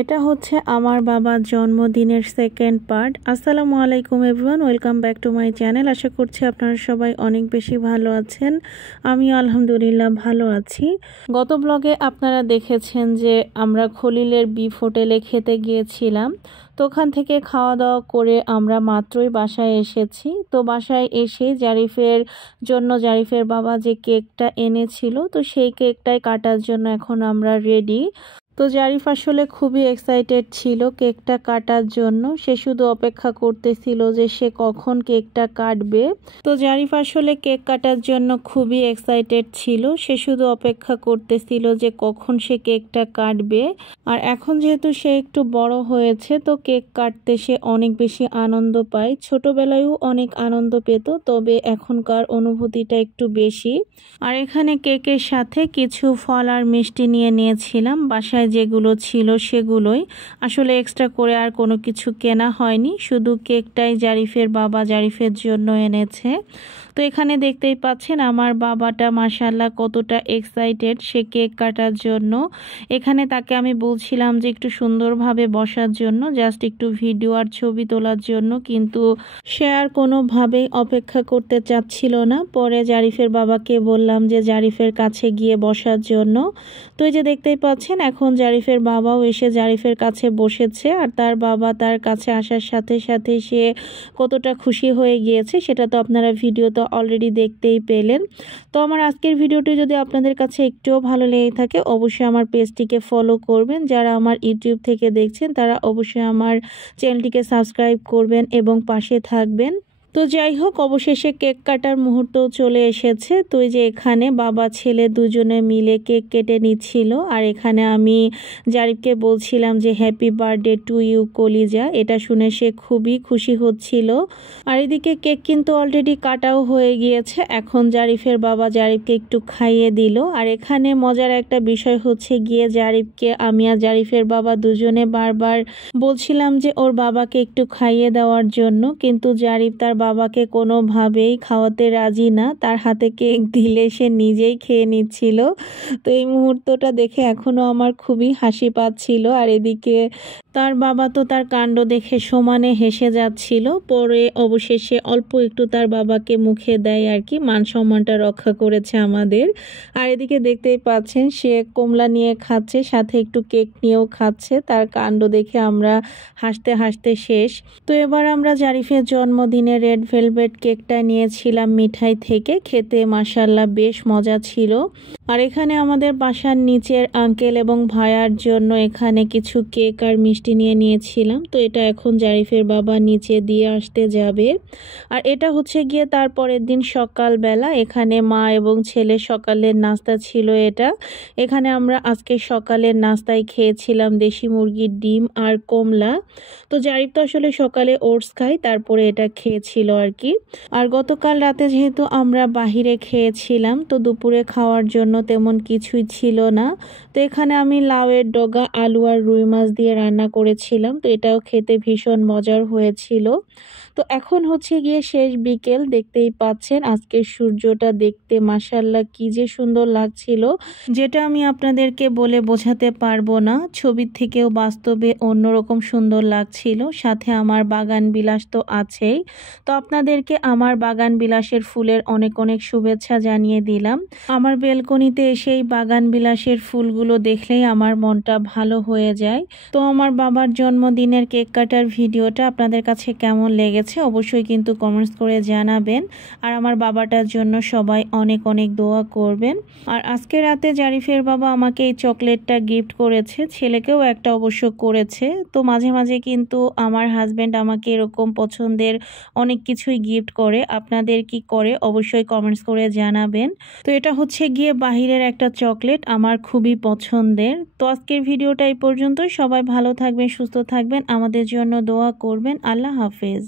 এটা হচ্ছে আমার বাবার জন্মদিনের সেকেন্ড পার্ট। আসসালামু আলাইকুম everyone, welcome back to my channel. আশা করছি আপনারা সবাই অনেক বেশি ভালো আছেন। আমি আলহামদুলিল্লাহ ভালো আছি। গত ব্লগে আপনারা দেখেছেন যে আমরা খলিলের বিফ হোটেলে খেতে গিয়েছিলাম। তো ওখান থেকে খাওয়া দাওয়া করে আমরা মাত্রই বাসায় এসেছি। তো বাসায় এসে জারিফের বাবা যে কেকটা এনেছিল, তো সেই কেকটাই কাটার জন্য এখন আমরা রেডি। তো জারিফ আসলে খুবই এক্সাইটেড ছিল কেকটা কাটার জন্য। সে শুধু অপেক্ষা করতেছিল যে সে কখন কেকটা কাটবে। তো জারিফ আসলে কেক কাটার জন্য খুবই এক্সাইটেড ছিল। সে শুধু অপেক্ষা করতেছিল যে কখন সে কেকটা কাটবে। আর এখন যেহেতু সে একটু বড় হয়েছে, তো কেক কাটতে সে অনেক বেশি আনন্দ পায়। ছোটবেলায়ও অনেক আনন্দ পেত, তবে এখনকার অনুভূতিটা একটু বেশি। আর এখানে কেকের সাথে কিছু ফল আর মিষ্টি নিয়ে নিয়েছিলাম। বাসায় যেগুলো ছিল সেগুলোই, আসলে এক্সট্রা করে আর কোনো কিছু কেনা হয়নি। শুধু কেকটাই জারিফের বাবা জারিফের জন্য এনেছে। তো এখানে দেখতেই পাচ্ছেন আমার বাবাটা মাশাআল্লাহ কতটা এক্সাইটেড সে কেক কাটার জন্য। এখানে তাকে আমি বলছিলাম যে একটু সুন্দরভাবে বসার জন্য, জাস্ট একটু ভিডিও আর ছবি তোলার জন্য, কিন্তু সে আর কোনোভাবেই অপেক্ষা করতে চাচ্ছিল না। পরে জারিফের বাবাকে বললাম যে জারিফের কাছে গিয়ে বসার জন্য। তো এই যে দেখতেই পাচ্ছেন এখন জারিফের বাবাও এসে জারিফের কাছে বসেছে। আর তার বাবা তার কাছে আসার সাথে সাথে সে কতটা খুশি হয়ে গিয়েছে সেটা তো আপনারা ভিডিওতে অলরেডি দেখতেই পেলেন। তো আমার আজকের ভিডিওটি যদি আপনাদের কাছে একটুও ভালো লেগে থাকে, অবশ্যই আমার পেজটিকে ফলো করবেন। যারা আমার ইউটিউব থেকে দেখছেন তারা অবশ্যই আমার চ্যানেলটিকে সাবস্ক্রাইব করবেন এবং পাশে থাকবেন। তো যাই হোক, অবশেষে কেক কাটার মুহূর্ত চলে এসেছে। তো এই যে এখানে বাবা ছেলে দুজনে মিলে কেক কেটে নিচ্ছিল। আর এখানে আমি জারিফকে বলছিলাম যে হ্যাপি বার্থডে টু ইউ কলিজা। এটা শুনে সে খুবই খুশি হচ্ছিল। আর এদিকে কেক কিন্তু অলরেডি কাটাও হয়ে গিয়েছে। এখন জারিফের বাবা জারিফকে একটু খাইয়ে দিল। আর এখানে মজার একটা বিষয় হচ্ছে গিয়ে জারিফকে আমি আর জারিফের বাবা দুজনে বারবার বলছিলাম যে ওর বাবাকে একটু খাইয়ে দেওয়ার জন্য, কিন্তু জারিফ তার বাবাকে কোনোভাবেই খাওয়াতে রাজি না। তার হাতে কেক দিলে সে নিজেই খেয়ে নিচ্ছিল। তো এই মুহূর্তটা দেখে এখনো আমার খুবই হাসি পাচ্ছিল। আর এদিকে তার বাবা তো তার কাণ্ড দেখে সমানে হেসে যাচ্ছিল। পরে অবশেষে অল্প একটু তার বাবাকে মুখে দেয় আর কি, মান সম্মানটা রক্ষা করেছে আমাদের। আর এদিকে দেখতেই পাচ্ছেন সে কমলা নিয়ে খাচ্ছে, সাথে একটু কেক নিয়েও খাচ্ছে। তার কাণ্ড দেখে আমরা হাসতে হাসতে শেষ। তো এবার আমরা জারিফের জন্মদিনে রেড ভেলভেট কেকটা নিয়েছিলাম মিঠাই থেকে। খেতে মাশাআল্লাহ বেশ মজা ছিল। আর এখানে আমাদের বাসার নিচের আঙ্কেল এবং ভাইয়ার জন্য এখানে কিছু কেক আর মিষ্টি নিয়ে নিয়েছিলাম। তো এটা এখন জারিফের বাবা নিচে দিয়ে আসতে যাবে। আর এটা হচ্ছে গিয়ে তারপরের দিন সকালবেলা এখানে মা এবং ছেলে সকালের নাস্তা ছিল এটা। এখানে আমরা আজকে সকালের নাস্তায় খেয়েছিলাম দেশি মুরগির ডিম আর কমলা। তো জারিফ তো আসলে সকালে ওটস খাই, তারপরে এটা খেয়েছিল আর কি। আর গতকাল রাতে যেহেতু আমরা বাহিরে খেয়েছিলাম, তো দুপুরে খাওয়ার জন্য তেমন কিছুই ছিল না। তো এখানে আমি লাউয়ের ডগা, আলু আর রুই মাছ দিয়ে রান্না করেছিলাম। তো এটাও খেতে ভীষণ মজার হয়েছিল। তো এখন হচ্ছে গিয়ে শেষ বিকেল, দেখতেই পাচ্ছেন আজকের সূর্যটা দেখতে মাশাআল্লাহ কি যে সুন্দর লাগছিল, যেটা আমি আপনাদেরকে বলে বোঝাতে পারবো না। ছবির থেকেও বাস্তবে অন্যরকম সুন্দর লাগছিল। সাথে আমার বাগান বিলাস তো আছেই। তো আপনাদেরকে আমার বাগান বিলাসের ফুলের অনেক অনেক শুভেচ্ছা জানিয়ে দিলাম। আমার বেলকনিতে এসেই বাগান বিলাসের ফুলগুলো দেখলেই আমার মনটা ভালো হয়ে যায়। তো আমার বাবার জন্মদিনের কেক কাটার ভিডিওটা আপনাদের কাছে কেমন লেগেছে অবশ্যই কিন্তু কমেন্টস করে জানাবেন। আর আমার বাবাটার জন্য সবাই অনেক অনেক দোয়া করবেন। আর আজকে রাতে জারিফের বাবা আমাকে এই চকলেটটা গিফট করেছে, ছেলেকেও একটা অবশ্য করেছে। তো মাঝে মাঝে কিন্তু আমার হাজব্যান্ড আমাকে এরকম পছন্দের অনেক কিছুই গিফট করে। আপনাদের কি করে অবশ্যই কমেন্টস করে জানাবেন। তো এটা হচ্ছে গিয়ে বাহিরের একটা চকলেট, আমার খুবই পছন্দের। তো আজকের ভিডিওটা এই পর্যন্তই। সবাই ভালো থাকবেন, সুস্থ থাকবেন, আমাদের জন্য দোয়া করবেন। আল্লাহ হাফেজ।